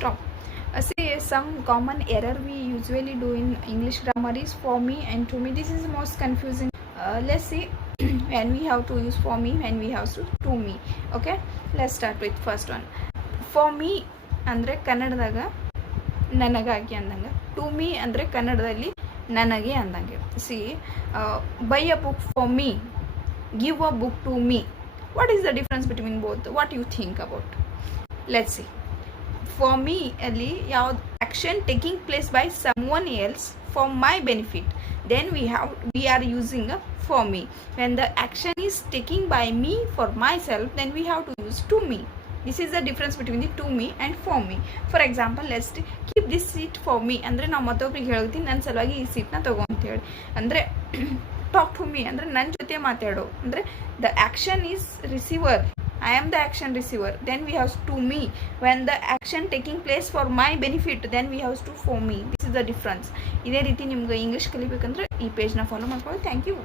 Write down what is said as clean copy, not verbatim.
stop. See, some common error we usually do in English grammar is for me and to me. This is most confusing. Let's see when we have to use for me, when we have to me. Okay, let's start with first one. For me ಅಂದರೆ ಕನ್ನಡದಾಗ ನನಗಾಗಿ ಅಂದಂಗೆ, to me ಅಂದರೆ ಕನ್ನಡದಲ್ಲಿ ನನಗೆ ಅಂದಂಗೆ. See, by a book for me, give a book to me. What is the difference between both? What you think about? Let's see. For me ಅಲ್ಲಿ ಯಾವ್ದು action taking place by someone else for my benefit, then we are using a for me. When the action is taking by me for myself, then we have to use to me. This is the difference between the to me and for me. For example, let's keep this seat for me ಅಂದರೆ ನಾವು ಮತ್ತೊಬ್ರಿಗೆ ಹೇಳ್ತೀನಿ ನನ್ನ ಸಲುವಾಗಿ ಈ ಸೀಟ್ನ ತಗೋ ಅಂತೇಳಿ. ಅಂದರೆ talk to me ಅಂದರೆ ನನ್ನ ಜೊತೆ ಮಾತಾಡೋ, ಅಂದರೆ the action is receiver, I am the action receiver, then we have to me. When the action taking place for my benefit, then we have to for me. This is the difference. ಇದೇ ರೀತಿ ನಿಮ್ಗೆ English ಕಲಿಬೇಕಂದ್ರೆ ಈ ಪೇಜ್ನ follow ಮಾಡ್ಕೊಳ್ಳಿ. Thank you.